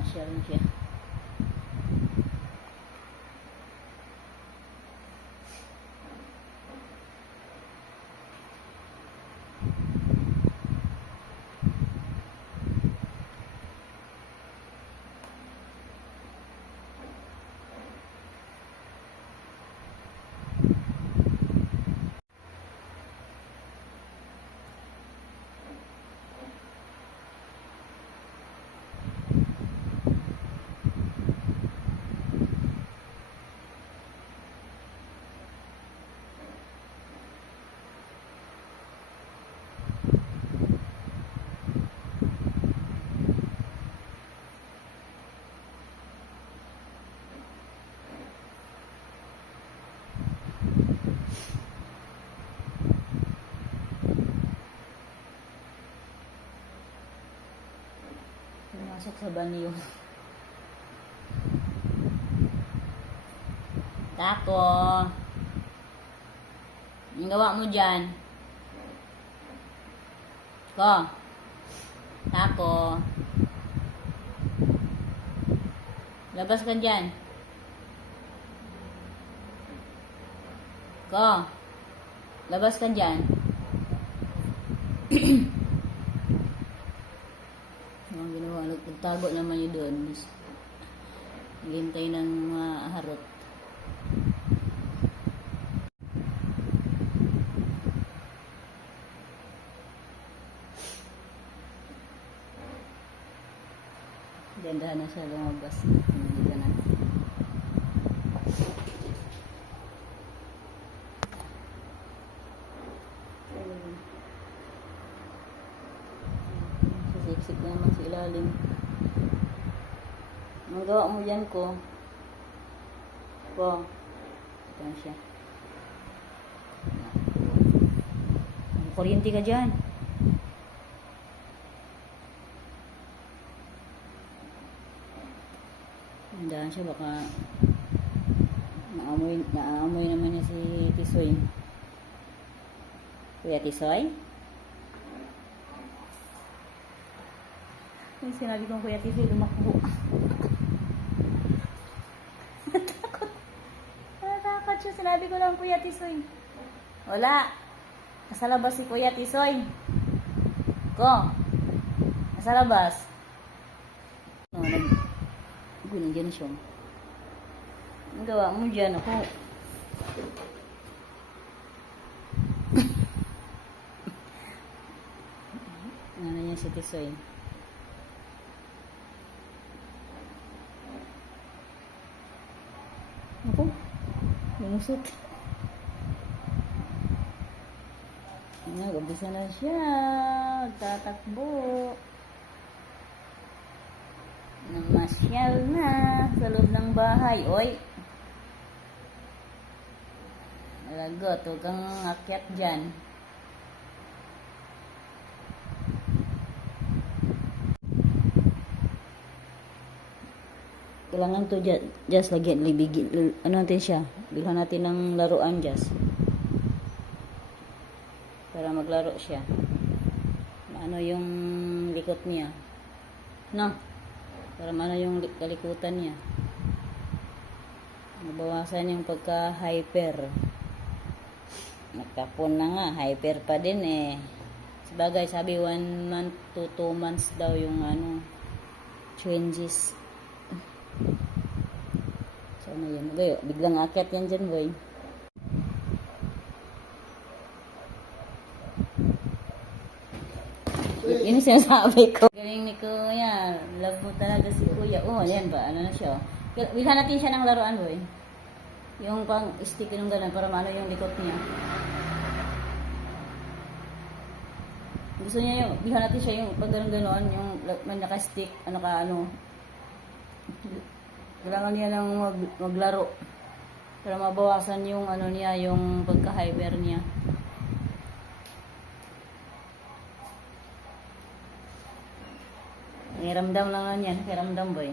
Namasyal na siya. Pumasok sa banyo. Tako. Ang gawa mo dyan? Ko. Tako. Labas ka dyan. Ko. Labas ka dyan. Ginawa, nagtago naman yun doon. Naghintay ng mga harot. Ganda na siya lumabas. Hindi Sisiksik na naman sa ilalim. Ang gawa mo dyan ko. Ko. Ito na siya. Kuryente ka dyan. Handaan siya baka naamoy, naamoy naman niya si Tisoy. Kuya Tisoy? Yung sinabi kong Kuya Tisoy, lumakbo. Natakot. Siya. Sinabi ko lang Kuya Tisoy. Wala. Nasa labas si Kuya Tisoy. Ko. Nasa labas. No, nag... Uy, nandiyan na siya. Ang gawa mo dyan ako. ano niya si Tisoy? Ako, lumusot. Nga, gabisa na siya. Tatakbo. Namasyal na sa loob ng bahay. Oy! Malagot, huwag kang akyat dyan. Kailangan to ju- just lagi libigin. Ano natin siya? Bilhan natin ng laruan just. Para maglaro siya. Ano yung likot niya. No? Para ano yung li- kalikutan niya. Mabawasan yung pagka-hyper. Nagkapon na nga. Hyper pa din eh. Sabagay, sabi one month to two months daw yung ano changes. Ano yun? Gayo, biglang akit yan dyan, boy. Yun yung sinasabi ko. Galing ni Kuya. Love mo talaga si Kuya. Oh, yan ba? Ano na siya? Bilhan natin siya ng laruan, boy. Yung pang stick yung gano'n para maano yung likot niya. Gusto niya yung, bilhan natin siya yung pag gano'n gano'n, yung may naka-stick, ano ka, ano. Kailangan niya lang mag, maglaro. Para mabawasan yung ano niya, yung pagka-hyper niya. Pakiramdam lang lang yan. Pakiramdam boy.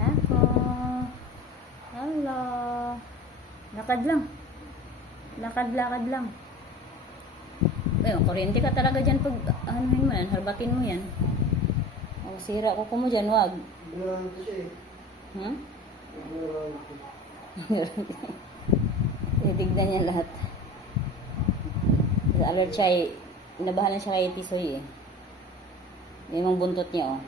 Ako. Hello. Lakad lang. Lakad-lakad lang. Ayun, kuryente ka talaga dyan pag anuhin mo yan, harbatin mo yan. Sira ko mo dyan, wag. Ignorant ko siya eh. Hmm? Ignorant ko. Titignan niya lahat. Sa alert siya eh, inabahan na siya kay Tisoy eh. Yung buntot niya oh.